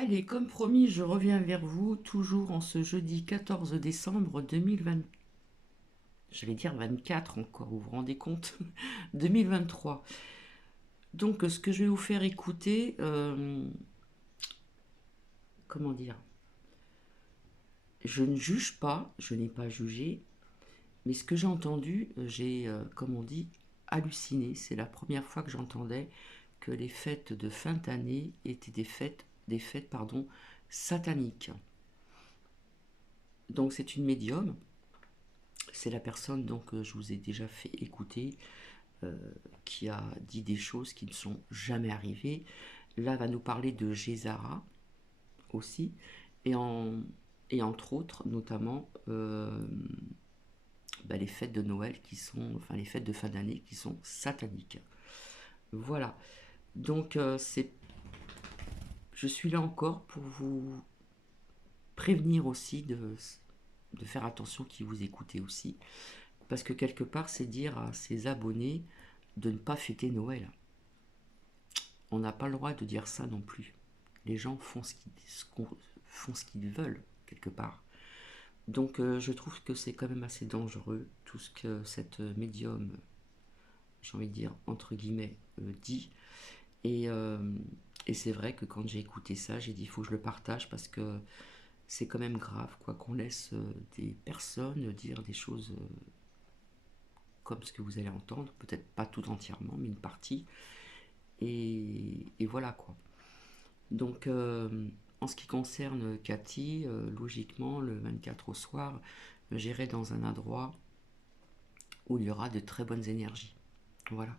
Allez, comme promis, je reviens vers vous, toujours en ce jeudi 14 décembre 2020. J'allais dire 24 encore, vous vous rendez compte? 2023. Donc, ce que je vais vous faire écouter, comment dire? Je ne juge pas, je n'ai pas jugé, mais ce que j'ai entendu, j'ai, comme on dit, halluciné. C'est la première fois que j'entendais que les fêtes de fin d'année étaient des fêtes, pardon, sataniques. Donc, c'est une médium. C'est la personne donc je vous ai déjà fait écouter euh, qui a dit des choses qui ne sont jamais arrivées. Là, elle va nous parler de Gézara aussi et, et entre autres, notamment les fêtes de Noël qui sont, enfin les fêtes de fin d'année qui sont sataniques. Voilà. Donc je suis là encore pour vous prévenir aussi de faire attention qui vous écoutez aussi. Parce que quelque part, c'est dire à ses abonnés de ne pas fêter Noël. On n'a pas le droit de dire ça non plus. Les gens font ce qu'ils veulent, quelque part. Donc je trouve que c'est quand même assez dangereux, tout ce que cette médium, j'ai envie de dire, entre guillemets, dit. Et, euh, et c'est vrai que quand j'ai écouté ça, j'ai dit, il faut que je le partage parce que c'est quand même grave, quoi, qu'on laisse des personnes dire des choses comme ce que vous allez entendre, peut-être pas tout entièrement, mais une partie. Et voilà, quoi. Donc, en ce qui concerne Cathy, logiquement, le 24 au soir, j'irai dans un endroit où il y aura de très bonnes énergies. Voilà.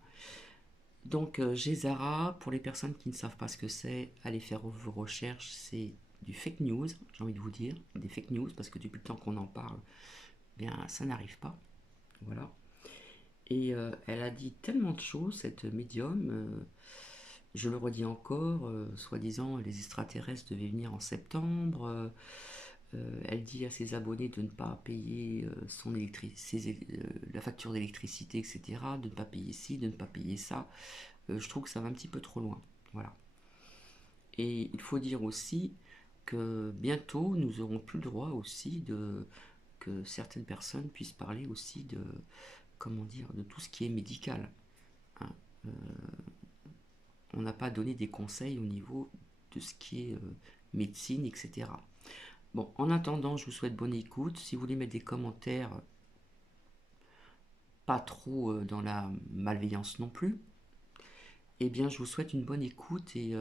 Donc, Gézara, pour les personnes qui ne savent pas ce que c'est, allez faire vos recherches. C'est du fake news, j'ai envie de vous dire, des fake news, parce que depuis le temps qu'on en parle, bien, ça n'arrive pas. Voilà. Et elle a dit tellement de choses, cette médium. Je le redis encore, soi-disant, les extraterrestres devaient venir en septembre. Elle dit à ses abonnés de ne pas payer la facture d'électricité, etc., de ne pas payer ci, de ne pas payer ça. Je trouve que ça va un petit peu trop loin. Voilà. Et il faut dire aussi que bientôt, nous n'aurons plus le droit aussi que certaines personnes puissent parler aussi de, comment dire, de tout ce qui est médical. Hein. Euh, on n'a pas donné des conseils au niveau de ce qui est médecine, etc. Bon, en attendant, je vous souhaite bonne écoute. Si vous voulez mettre des commentaires, pas trop dans la malveillance non plus, eh bien, je vous souhaite une bonne écoute et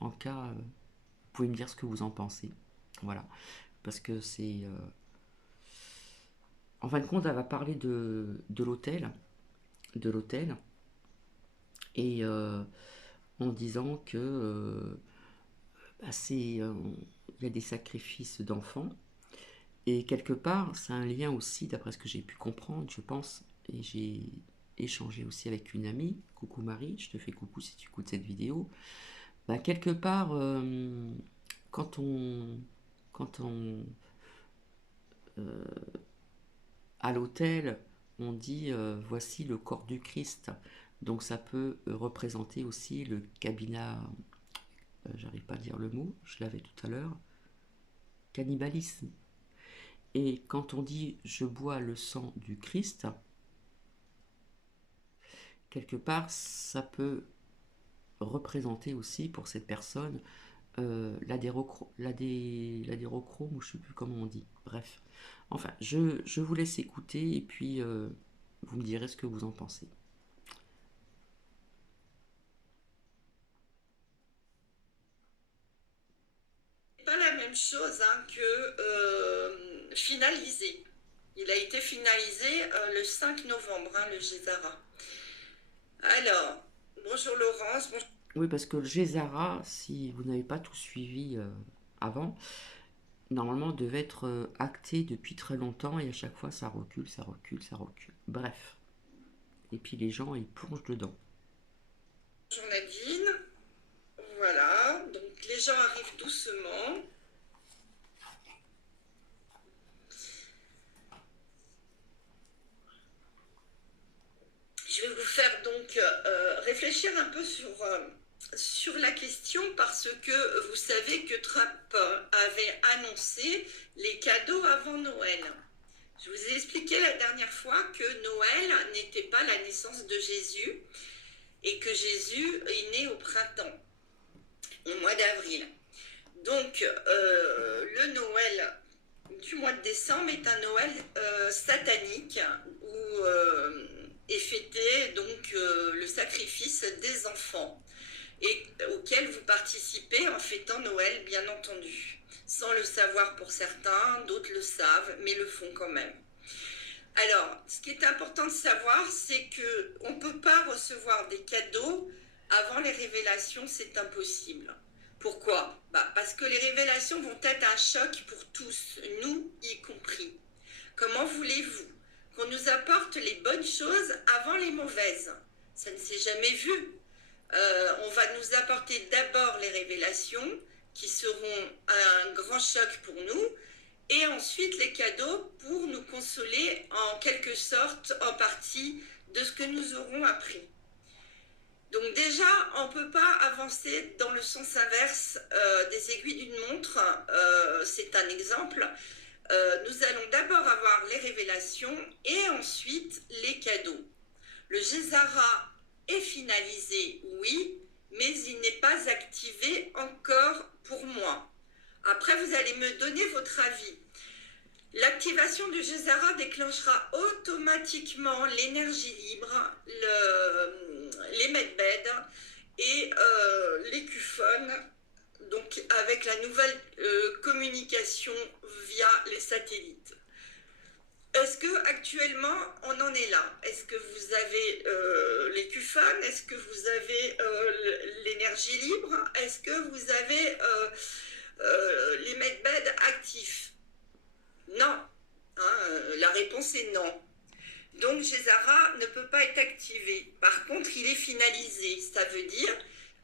en cas, vous pouvez me dire ce que vous en pensez. Voilà, parce que c'est... En fin de compte, elle va parler de l'hôtel, et en disant que il y a des sacrifices d'enfants. Et quelque part, c'est un lien aussi, d'après ce que j'ai pu comprendre, je pense, et j'ai échangé aussi avec une amie, coucou Marie, je te fais coucou si tu écoutes cette vidéo. Bah, quelque part, quand on, quand on, à l'autel, on dit voici le corps du Christ. Donc ça peut représenter aussi le cabinat, j'arrive pas à dire le mot, je l'avais tout à l'heure, cannibalisme. Et quand on dit je bois le sang du Christ, quelque part, ça peut représenter aussi pour cette personne l'adérochrome, ou je ne sais plus comment on dit. Bref. Enfin, je vous laisse écouter et puis vous me direz ce que vous en pensez. Pas la même chose hein, que finalisé. Il a été finalisé le 5 novembre, hein, le Gézara. Alors, bonjour Laurence. Oui, parce que le Gézara, si vous n'avez pas tout suivi avant, normalement devait être acté depuis très longtemps et à chaque fois ça recule, ça recule, ça recule. Bref. Et puis les gens, ils plongent dedans. Bonjour Nadine. Voilà, donc les gens arrivent doucement. Je vais vous faire donc réfléchir un peu sur sur la question parce que vous savez que Trump avait annoncé les cadeaux avant Noël. Je vous ai expliqué la dernière fois que Noël n'était pas la naissance de Jésus et que Jésus est né au printemps, au mois d'avril. Donc, le Noël du mois de décembre est un Noël satanique où est fêté donc le sacrifice des enfants et auquel vous participez en fêtant Noël, bien entendu. Sans le savoir pour certains, d'autres le savent, mais le font quand même. Alors, ce qui est important de savoir, c'est qu'on ne peut pas recevoir des cadeaux avant les révélations, c'est impossible. Pourquoi? Parce que les révélations vont être un choc pour tous, nous y compris. Comment voulez-vous qu'on nous apporte les bonnes choses avant les mauvaises? Ça ne s'est jamais vu. On va nous apporter d'abord les révélations qui seront un grand choc pour nous et ensuite les cadeaux pour nous consoler en quelque sorte en partie de ce que nous aurons appris. Donc déjà, on ne peut pas avancer dans le sens inverse des aiguilles d'une montre, c'est un exemple. Nous allons d'abord avoir les révélations et ensuite les cadeaux. Le Gézara est finalisé, oui, mais il n'est pas activé encore pour moi. Après, vous allez me donner votre avis. L'activation du Gézara déclenchera automatiquement l'énergie libre, les medbeds et les QFON, donc avec la nouvelle communication via les satellites. Est-ce que actuellement on en est là? Est-ce que vous avez les QFON? Est-ce que vous avez l'énergie libre? Est-ce que vous avez les medbeds actifs? Non. La réponse est non. Donc Gézara ne peut pas être activé. Par contre, il est finalisé. Ça veut dire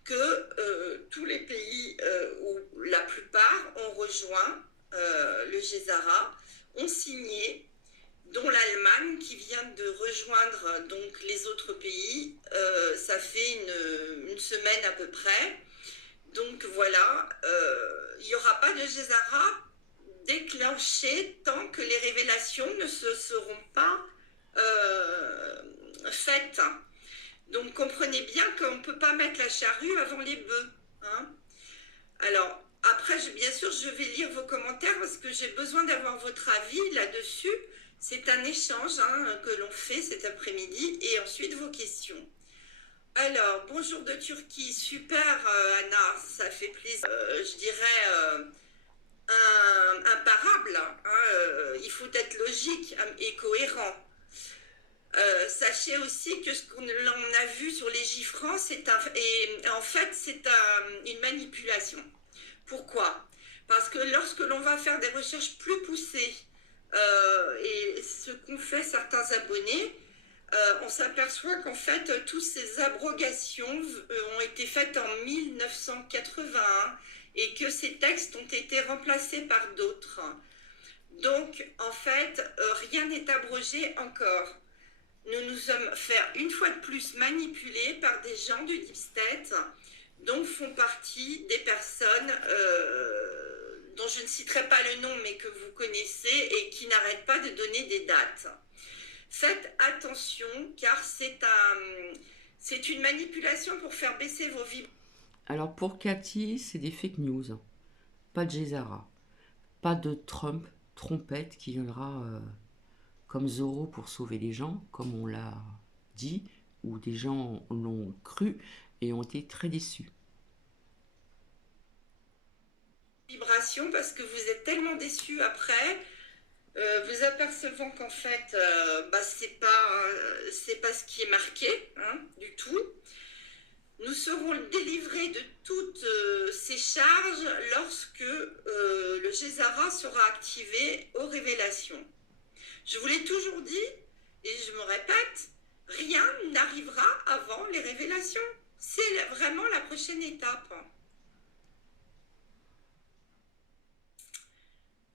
que tous les pays, ou la plupart, ont rejoint le Gézara, ont signé, dont l'Allemagne qui vient de rejoindre donc les autres pays. Ça fait une semaine à peu près. Donc voilà, il n'y aura pas de Gézara déclenché tant que les révélations ne se seront pas faites. Donc comprenez bien qu'on ne peut pas mettre la charrue avant les bœufs. Hein. Alors, après, bien sûr, je vais lire vos commentaires parce que j'ai besoin d'avoir votre avis là-dessus. C'est un échange que l'on fait cet après-midi et ensuite vos questions. Alors, bonjour de Turquie, super Anna, ça fait plaisir. Je dirais imparable, il faut être logique et cohérent. Sachez aussi que ce qu'on a vu sur Légifrance, en fait, c'est une manipulation. Pourquoi? Parce que lorsque l'on va faire des recherches plus poussées, et ce qu'ont fait certains abonnés, on s'aperçoit qu'en fait, toutes ces abrogations ont été faites en 1981 et que ces textes ont été remplacés par d'autres. Donc, en fait, rien n'est abrogé encore. Nous nous sommes fait une fois de plus manipuler par des gens du Deep State dont font partie des personnes dont je ne citerai pas le nom mais que vous connaissez et qui n'arrêtent pas de donner des dates. Faites attention car c'est une manipulation pour faire baisser vos vibrations. Alors pour Cathy, c'est des fake news. Pas de Gézara. Pas de Trump, trompette qui viendra comme Zorro pour sauver les gens, comme on l'a dit, ou des gens l'ont cru et ont été très déçus. Vibration parce que vous êtes tellement déçus après, vous apercevant qu'en fait, c'est pas ce qui est marqué du tout. Nous serons délivrés de toutes ces charges lorsque le Gézara sera activé aux révélations. Je vous l'ai toujours dit, et je me répète, rien n'arrivera avant les révélations. C'est vraiment la prochaine étape.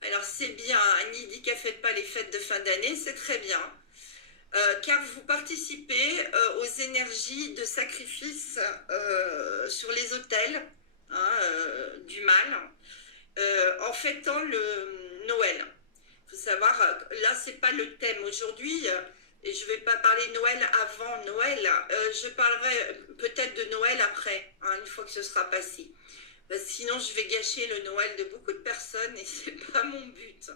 Alors c'est bien, Annie dit qu'elle ne fête pas les fêtes de fin d'année, c'est très bien. car vous participez aux énergies de sacrifice sur les autels, hein, du mal, en fêtant le Noël. Il faut savoir, là c'est pas le thème aujourd'hui, et je vais pas parler Noël avant Noël, je parlerai peut-être de Noël après, hein, une fois que ce sera passé. Parce que sinon je vais gâcher le Noël de beaucoup de personnes et c'est pas mon but.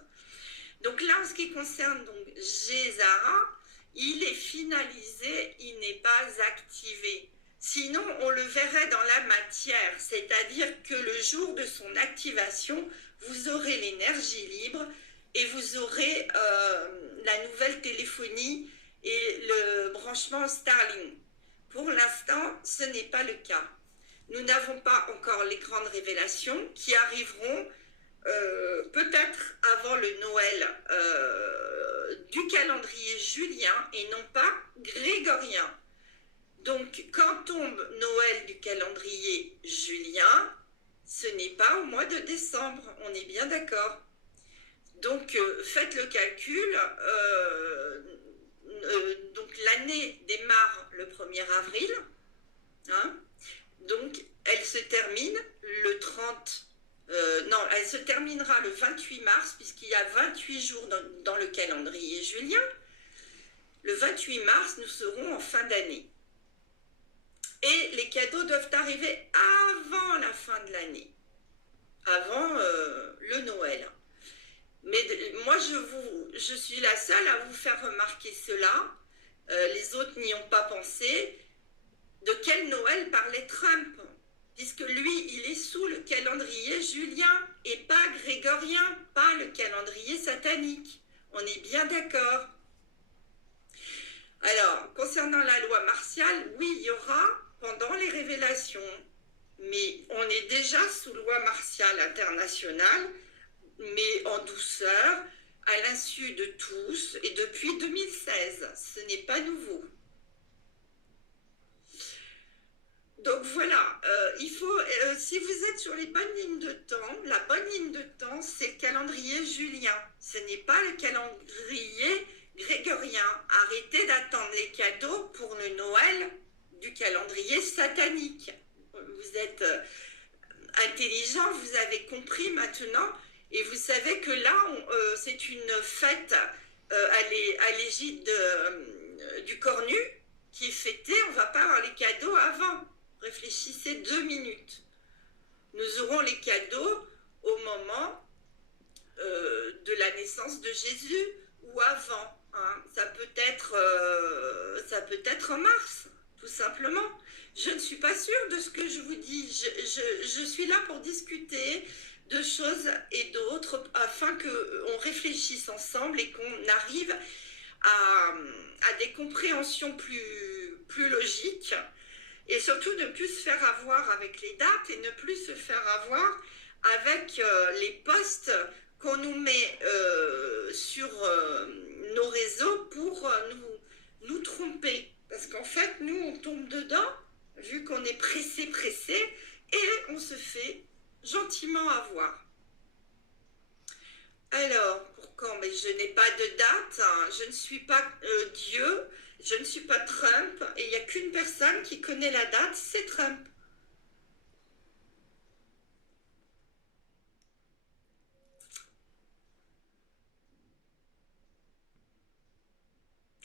Donc là, en ce qui concerne donc Gézara, il est finalisé, il n'est pas activé. Sinon, on le verrait dans la matière, c'est-à-dire que le jour de son activation, vous aurez l'énergie libre et vous aurez la nouvelle téléphonie et le branchement Starlink. Pour l'instant, ce n'est pas le cas. Nous n'avons pas encore les grandes révélations qui arriveront peut-être avant le Noël du calendrier julien et non pas grégorien. Donc, quand tombe Noël du calendrier julien, ce n'est pas au mois de décembre, on est bien d'accord. Donc, faites le calcul. Donc, l'année démarre le 1er avril. Hein, donc, elle se termine le 30. Non, elle se terminera le 28 mars, puisqu'il y a 28 jours dans le calendrier julien. Le 28 mars, nous serons en fin d'année. Et les cadeaux doivent arriver avant la fin de l'année, avant le Noël. Mais moi, je suis la seule à vous faire remarquer cela. Les autres n'y ont pas pensé. De quel Noël parlait Trump? Puisque lui, il est sous le calendrier julien et pas grégorien, pas le calendrier satanique. On est bien d'accord. Alors, concernant la loi martiale, oui, il y aura pendant les révélations, mais on est déjà sous loi martiale internationale, mais en douceur, à l'insu de tous, et depuis 2016. Ce n'est pas nouveau. Donc voilà, il faut, si vous êtes sur les bonnes lignes de temps, la bonne ligne de temps, c'est le calendrier julien. Ce n'est pas le calendrier grégorien. Arrêtez d'attendre les cadeaux pour le Noël du calendrier satanique. Vous êtes intelligent, vous avez compris maintenant, et vous savez que là, c'est une fête à l'égide du cornu qui est fêtée. On ne va pas avoir les cadeaux avant. Réfléchissez 2 minutes. Nous aurons les cadeaux au moment de la naissance de Jésus ou avant. Hein. Ça peut être en mars, tout simplement. Je ne suis pas sûre de ce que je vous dis. Je suis là pour discuter de choses et d'autres afin qu'on réfléchisse ensemble et qu'on arrive à des compréhensions plus logiques. Et surtout ne plus se faire avoir avec les dates et ne plus se faire avoir avec les posts qu'on nous met sur nos réseaux pour nous tromper. Parce qu'en fait, nous, on tombe dedans, vu qu'on est pressé, et on se fait gentiment avoir. Alors, pour quand? Mais je n'ai pas de date, hein. Je ne suis pas Dieu. Je ne suis pas Trump et il n'y a qu'une personne qui connaît la date, c'est Trump.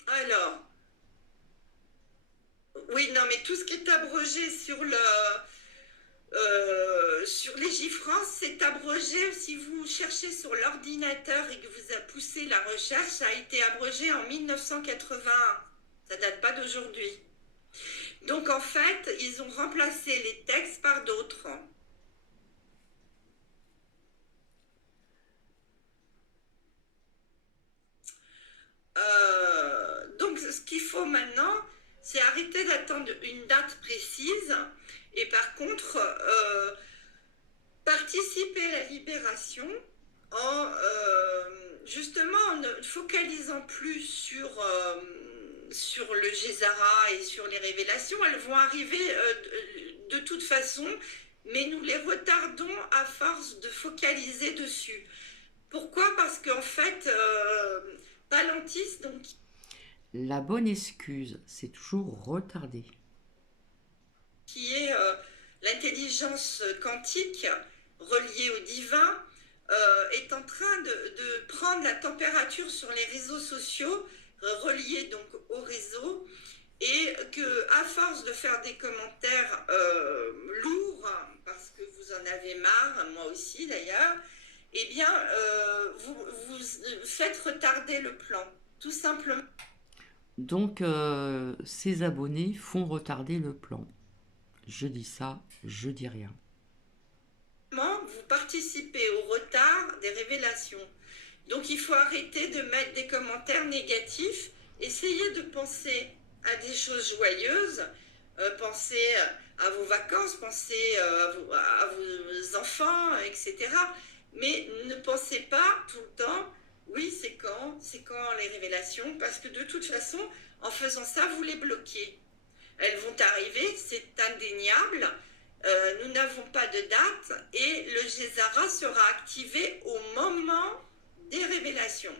Alors, oui, non, mais tout ce qui est abrogé sur sur Légifrance, c'est abrogé. Si vous cherchez sur l'ordinateur et que vous avez poussé la recherche, ça a été abrogé en 1981. Ça date pas d'aujourd'hui. Donc en fait, ils ont remplacé les textes par d'autres. Donc ce qu'il faut maintenant, c'est arrêter d'attendre une date précise et par contre participer à la libération en justement en ne focalisant plus sur le Gézara et sur les révélations. Elles vont arriver de toute façon, mais nous les retardons à force de focaliser dessus. Pourquoi? Parce qu'en fait, Palantis, donc... La bonne excuse, c'est toujours retarder. Qui est l'intelligence quantique reliée au divin, est en train de prendre la température sur les réseaux sociaux, reliés donc au réseau, et que à force de faire des commentaires lourds, parce que vous en avez marre, moi aussi d'ailleurs, eh bien, vous faites retarder le plan, tout simplement. Donc, ces abonnés font retarder le plan. Je dis ça, je dis rien. Vous participez au retard des révélations. Donc il faut arrêter de mettre des commentaires négatifs, essayez de penser à des choses joyeuses, pensez à vos vacances, pensez à vos enfants, etc. Mais ne pensez pas tout le temps, oui, c'est quand les révélations, parce que de toute façon, en faisant ça, vous les bloquez. Elles vont arriver, c'est indéniable. Nous n'avons pas de date et le Gézara sera activé au moment des révélations.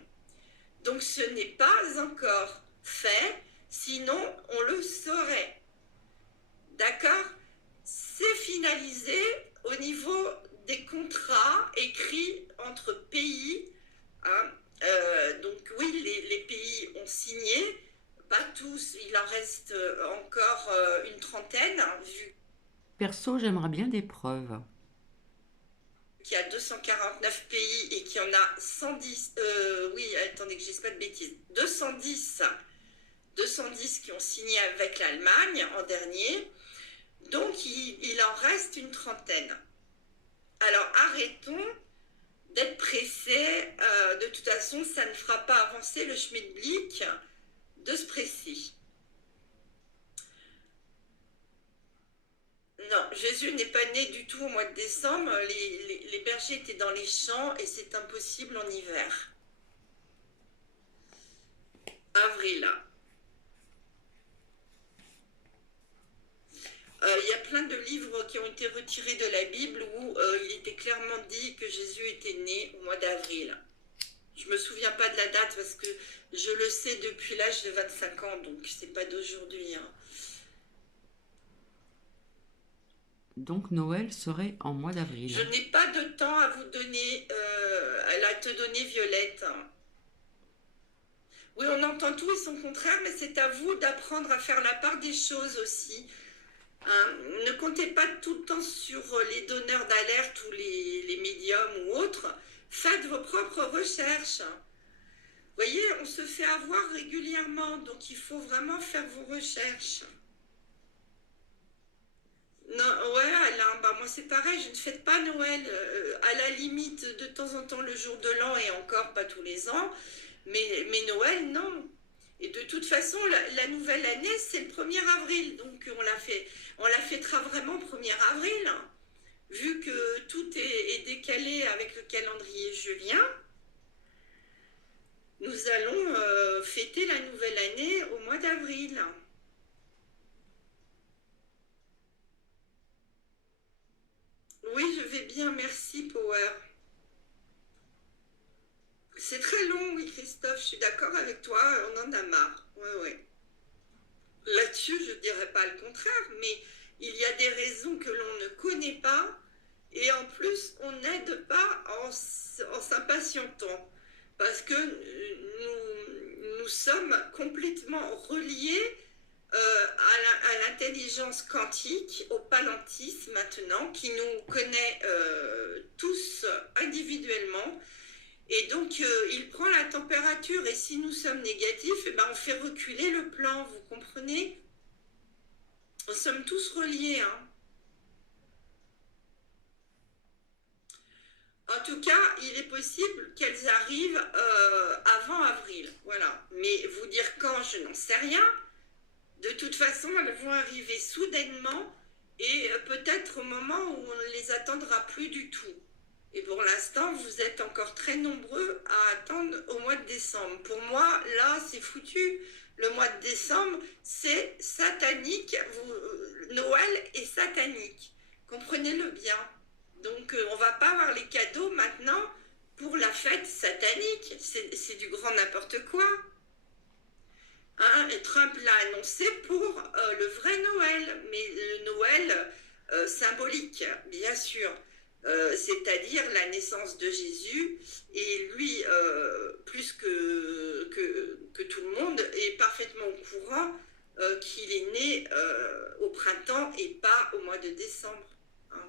Donc ce n'est pas encore fait, sinon on le saurait. D'accord? C'est finalisé au niveau des contrats écrits entre pays. Hein. Donc oui, les pays ont signé, pas tous, il en reste encore une trentaine, hein, vu Perso, j'aimerais bien des preuves. qu'il y a 249 pays et qu'il y en a 110, oui, attendez que je dise pas de bêtises, 210 qui ont signé avec l'Allemagne en dernier, donc il en reste une trentaine. Alors arrêtons d'être pressés, de toute façon ça ne fera pas avancer le schmilblick de se presser. Non, Jésus n'est pas né du tout au mois de décembre. Les bergers étaient dans les champs et c'est impossible en hiver. Avril. Il y a plein de livres qui ont été retirés de la Bible où il était clairement dit que Jésus était né au mois d'avril. Je me souviens pas de la date parce que je le sais depuis l'âge de 25 ans, donc c'est pas d'aujourd'hui. Hein. Donc Noël serait en mois d'avril. Je n'ai pas de temps à vous donner, à te donner, Violette. Oui, on entend tout et son contraire, mais c'est à vous d'apprendre à faire la part des choses aussi. Hein. Ne comptez pas tout le temps sur les donneurs d'alerte ou les médiums ou autres. Faites vos propres recherches. Vous voyez, on se fait avoir régulièrement, donc il faut vraiment faire vos recherches. Non, ouais, Alain, bah moi c'est pareil, je ne fête pas Noël. À la limite, de temps en temps, le jour de l'an et encore pas tous les ans. Mais Noël, non. Et de toute façon, la nouvelle année, c'est le 1er avril. Donc on la fêtera vraiment 1er avril. Hein. Vu que tout est décalé avec le calendrier julien, nous allons fêter la nouvelle année au mois d'avril. Oui, je vais bien, merci Power. C'est très long, oui Christophe, je suis d'accord avec toi, on en a marre. Ouais, ouais. Là-dessus, je ne dirais pas le contraire, mais il y a des raisons que l'on ne connaît pas et en plus, on n'aide pas en s'impatientant parce que nous sommes complètement reliés à l'intelligence quantique, au palantis maintenant, qui nous connaît tous individuellement. Et donc, il prend la température et si nous sommes négatifs, eh ben, on fait reculer le plan, vous comprenez? Nous sommes tous reliés. Hein. En tout cas, il est possible qu'elles arrivent avant avril. Voilà. Mais vous dire quand, je n'en sais rien. De toute façon, elles vont arriver soudainement et peut-être au moment où on ne les attendra plus du tout. Et pour l'instant, vous êtes encore très nombreux à attendre au mois de décembre. Pour moi, là, c'est foutu. Le mois de décembre, c'est satanique. Noël est satanique. Comprenez-le bien. Donc, on ne va pas avoir les cadeaux maintenant pour la fête satanique. C'est du grand n'importe quoi. hein, et Trump l'a annoncé pour le vrai Noël, mais le Noël symbolique, bien sûr. C'est-à-dire la naissance de Jésus, et lui, plus que tout le monde, est parfaitement au courant qu'il est né au printemps et pas au mois de décembre. Hein.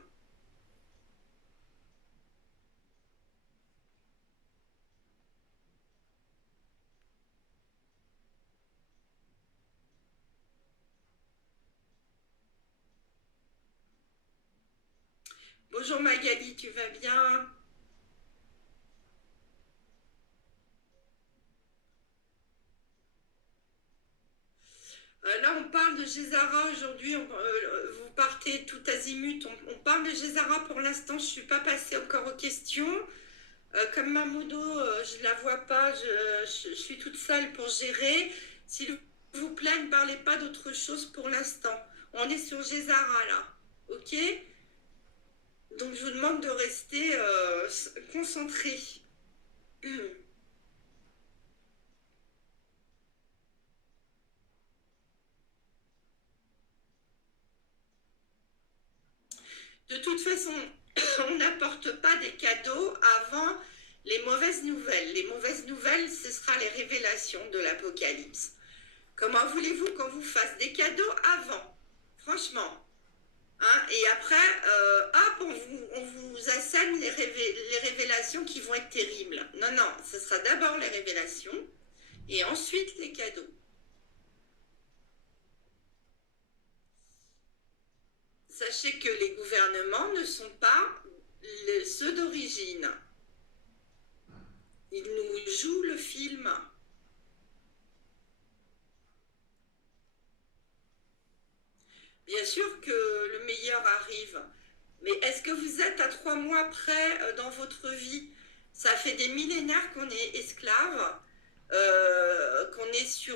Bonjour Magali, tu vas bien? Là, on parle de Gézara aujourd'hui. Vous partez tout azimut. On parle de Gézara pour l'instant. Je ne suis pas passée encore aux questions. Comme Mahmoudou, je ne la vois pas. Je suis toute seule pour gérer. S'il vous plaît, ne parlez pas d'autre chose pour l'instant. On est sur Gézara là. Ok? Donc, je vous demande de rester concentré. De toute façon, on n'apporte pas des cadeaux avant les mauvaises nouvelles. Les mauvaises nouvelles, ce sera les révélations de l'Apocalypse. Comment voulez-vous qu'on vous fasse des cadeaux avant? Franchement. Hein? Et après, hop, on vous assène les révélations qui vont être terribles. Non, non, ce sera d'abord les révélations et ensuite les cadeaux. Sachez que les gouvernements ne sont pas ceux d'origine. Ils nous jouent le film. Bien sûr que le meilleur arrive, mais est-ce que vous êtes à 3 mois près dans votre vie? Ça fait des millénaires qu'on est esclave, qu'on est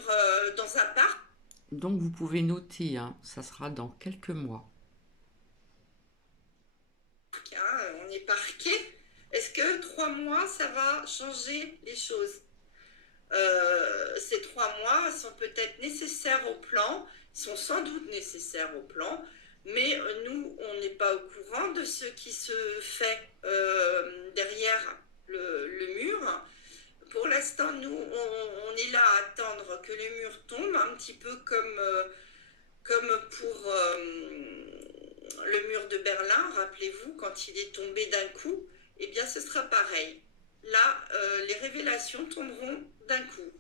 dans un parc. Donc vous pouvez noter, hein, ça sera dans quelques mois. Hein, on est parqué. Est-ce que 3 mois, ça va changer les choses? Ces 3 mois sont peut-être nécessaires au plan, sont sans doute nécessaires au plan, mais nous, on n'est pas au courant de ce qui se fait derrière le mur. Pour l'instant, nous, on est là à attendre que les murs tombent, un petit peu comme pour le mur de Berlin, rappelez-vous, quand il est tombé d'un coup, eh bien ce sera pareil. Là, les révélations tomberont d'un coup.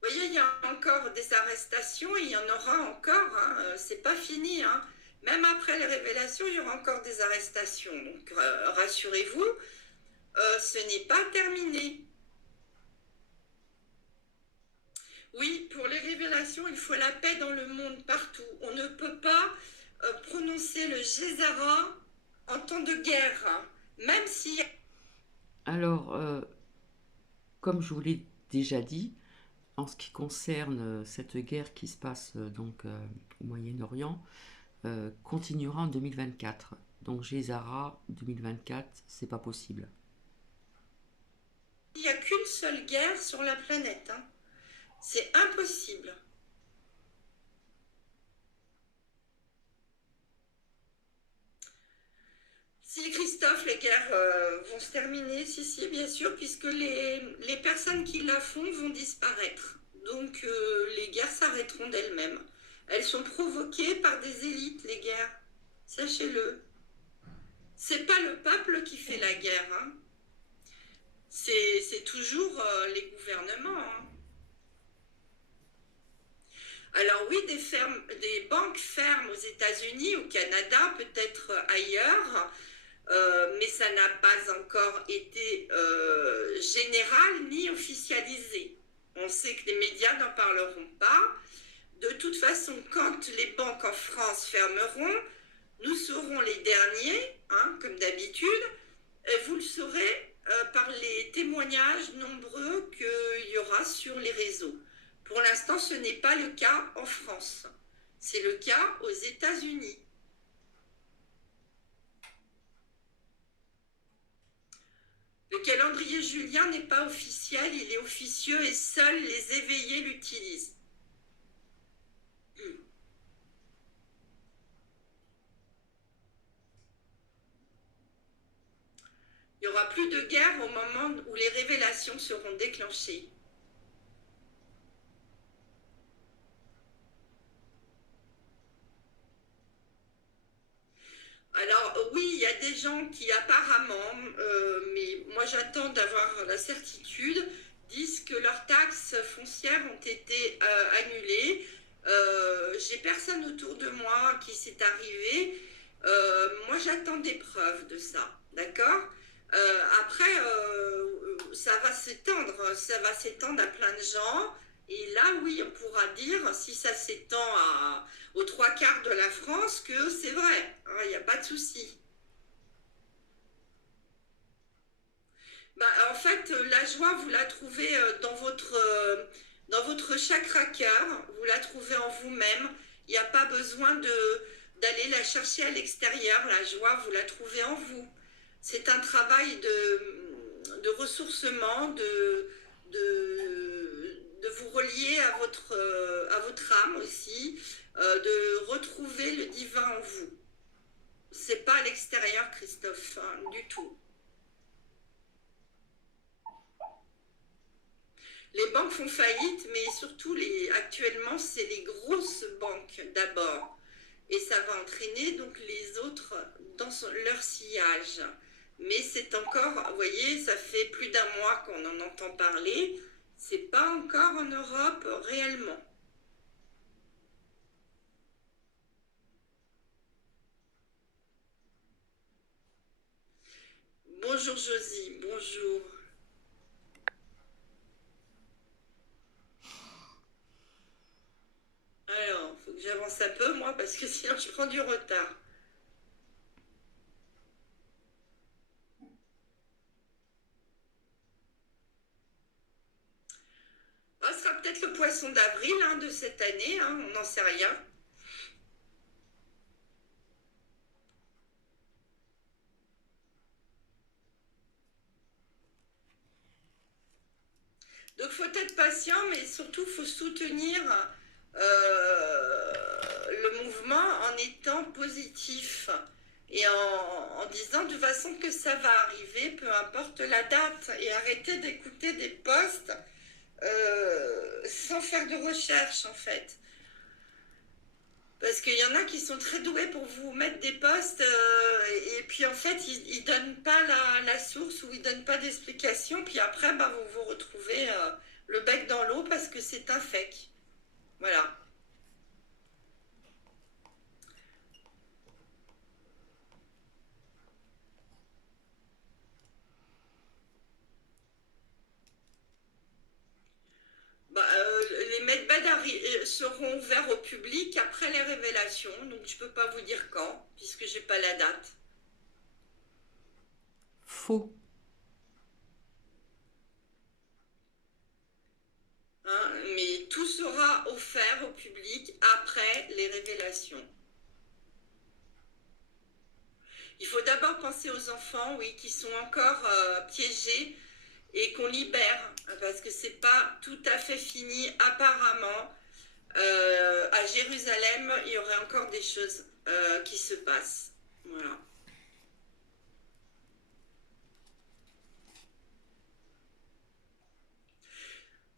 Vous voyez, il y a encore des arrestations, et il y en aura encore, hein, c'est pas fini. Hein. Même après les révélations, il y aura encore des arrestations. Donc rassurez-vous, ce n'est pas terminé. Oui, pour les révélations, il faut la paix dans le monde partout. On ne peut pas prononcer le Gézara en temps de guerre, hein, même si... Alors, comme je vous l'ai déjà dit, en ce qui concerne cette guerre qui se passe au Moyen-Orient, continuera en 2024. Donc Gézara 2024, c'est pas possible. Il n'y a qu'une seule guerre sur la planète. Hein. C'est impossible. Si Christophe, les guerres vont se terminer, si, bien sûr, puisque les personnes qui la font vont disparaître. Donc les guerres s'arrêteront d'elles-mêmes. Elles sont provoquées par des élites, les guerres. Sachez-le. C'est pas le peuple qui fait la guerre. Hein. C'est toujours les gouvernements. Hein. Alors oui, des banques ferment aux États-Unis, au Canada, peut-être ailleurs, mais ça n'a pas encore été général ni officialisé. On sait que les médias n'en parleront pas. De toute façon, quand les banques en France fermeront, nous serons les derniers, hein, comme d'habitude, et vous le saurez par les témoignages nombreux qu'il y aura sur les réseaux. Pour l'instant, ce n'est pas le cas en France. C'est le cas aux États-Unis. Le calendrier calendrier julien n'est pas officiel, il est officieux et seuls les éveillés l'utilisent. Il n'y aura plus de guerre au moment où les révélations seront déclenchées. Alors oui, il y a des gens qui apparemment, mais moi j'attends d'avoir la certitude, disent que leurs taxes foncières ont été annulées. J'ai personne autour de moi qui s'est arrivé. Moi j'attends des preuves de ça, d'accord? Après, ça va s'étendre à plein de gens. Et là, oui, on pourra dire, si ça s'étend aux trois quarts de la France, que c'est vrai. Il n'y a pas de souci. Bah, en fait, la joie, vous la trouvez dans votre chakra cœur, vous la trouvez en vous-même. Il n'y a pas besoin d'aller la chercher à l'extérieur. La joie, vous la trouvez en vous. C'est un travail de ressourcement, de vous relier à votre âme aussi, de retrouver le divin en vous. C'est pas à l'extérieur, Christophe, hein, du tout. Les banques font faillite, mais surtout actuellement, c'est les grosses banques d'abord. Et ça va entraîner donc les autres dans leur sillage. Mais c'est encore, vous voyez, ça fait plus d'un mois qu'on en entend parler. C'est pas encore en Europe réellement. Bonjour Josie, bonjour. Alors, il faut que j'avance un peu moi parce que sinon je prends du retard. Ah, ce sera peut-être le poisson d'avril hein, de cette année, hein, on n'en sait rien. Donc, il faut être patient, mais surtout, il faut soutenir le mouvement en étant positif et en disant de toute façon que ça va arriver, peu importe la date, et arrêter d'écouter des posts sans faire de recherche, en fait. Parce qu'il y en a qui sont très doués pour vous mettre des posts et puis en fait ils donnent pas la source ou ils donnent pas d'explication puis après bah, vous vous retrouvez le bec dans l'eau parce que c'est un fake. Voilà. Bah, les medbeds seront ouverts au public après les révélations, donc je peux pas vous dire quand puisque j'ai pas la date. Faux. Hein, mais tout sera offert au public après les révélations. Il faut d'abord penser aux enfants, oui, qui sont encore piégés et qu'on libère, parce que c'est pas tout à fait fini apparemment. À Jérusalem, il y aurait encore des choses qui se passent. Voilà.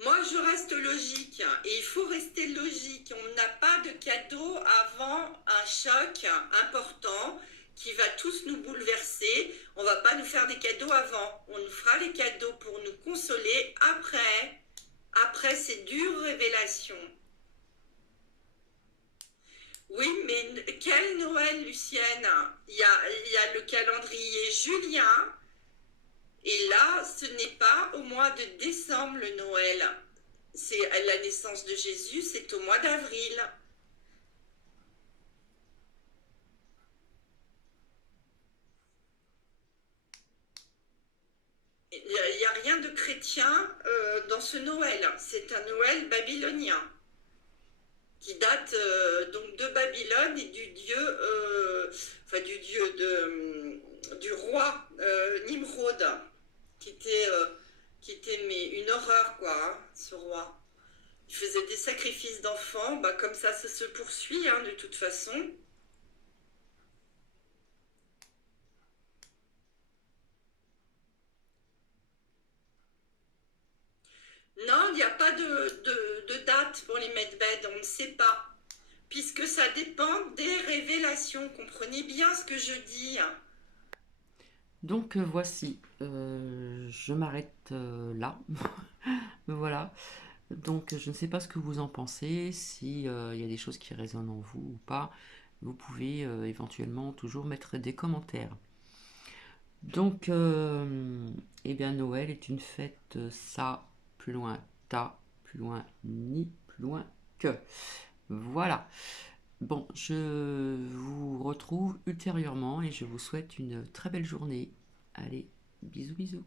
Moi, je reste logique et il faut rester logique. On n'a pas de cadeau avant un choc important qui va tous nous bouleverser. On va pas nous faire des cadeaux avant. On nous fera les cadeaux pour nous consoler après. Après ces dures révélations. Oui, mais quel Noël, Lucienne? Il y a le calendrier julien. Et là, ce n'est pas au mois de décembre le Noël. C'est la naissance de Jésus, c'est au mois d'avril. Il n'y a rien de chrétien dans ce Noël. C'est un Noël babylonien qui date donc de Babylone et du dieu, enfin du dieu du roi Nimrod. qui était, euh, qui était mais une horreur, quoi, hein, ce roi. Il faisait des sacrifices d'enfants, bah, comme ça se poursuit, hein, de toute façon. Non, il n'y a pas de date pour les medbed, on ne sait pas. Puisque ça dépend des révélations. Comprenez bien ce que je dis. Donc voici, je m'arrête là. Voilà. Donc je ne sais pas ce que vous en pensez, si il y a des choses qui résonnent en vous ou pas. Vous pouvez éventuellement toujours mettre des commentaires. Donc, eh bien, Noël est une fête, ça, plus loin, ta, plus loin, ni, plus loin que. Voilà. Bon, je vous retrouve ultérieurement et je vous souhaite une très belle journée. Allez, bisous bisous.